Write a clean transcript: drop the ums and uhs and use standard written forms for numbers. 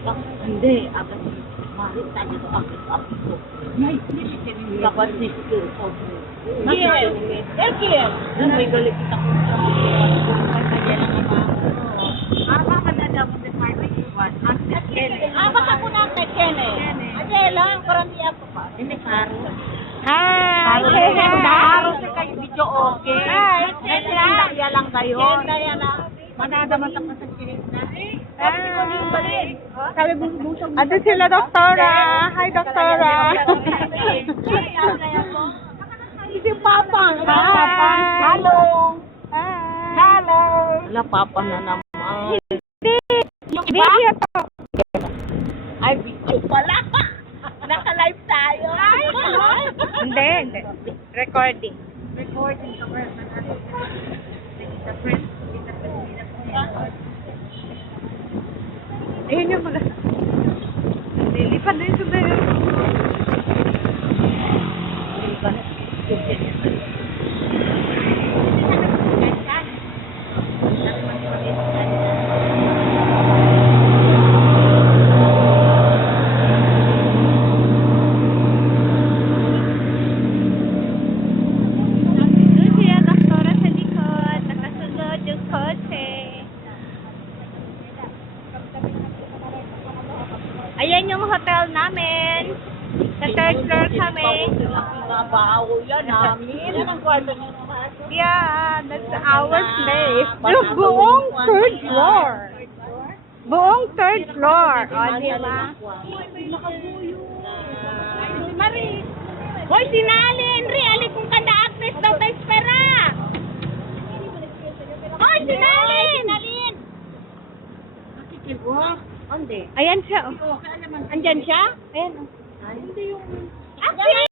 Hindi, agad. Marit tayo ito agad ko. Kapatid ko. Kiel. Kiel. May galit kita ko. Baka po natin, Kene. Adela, parang niya po pa. Hindi, Karo. Hi! Karo sa kayo, video okay. Hi! Kaya lang kayo. Kaya lang. Manadamat ako sa kirita. Sabi busog. Ate sila, Doktora. Hi, Doktora. Si Papa. Hi. Hello. Hi. Hello. Wala, Papa na naman. Yung video to. Ay, video pala. Naka-live tayo. Hindi. Recording. Recording ka ba? Ayun yung mga... Lilipan na yung sumayo. Doon siya, Doktora sa likod. Nakasunod yung kotse. Ayan yung hotel namin. Sa third floor kami. Babaho yan namin. Yan ang kwarto niyo naman. Yeah, that's our place. Yung buong third floor. Buong third floor. O, di ba? Marie. Hoy, sinalin. Reali kung kanda Agnes daw tayo espera. Hoy, sinalin. Sinalin. Hindi. Ayan siya. Oh. Andyan siya? Ayan. Oh. Hindi yung...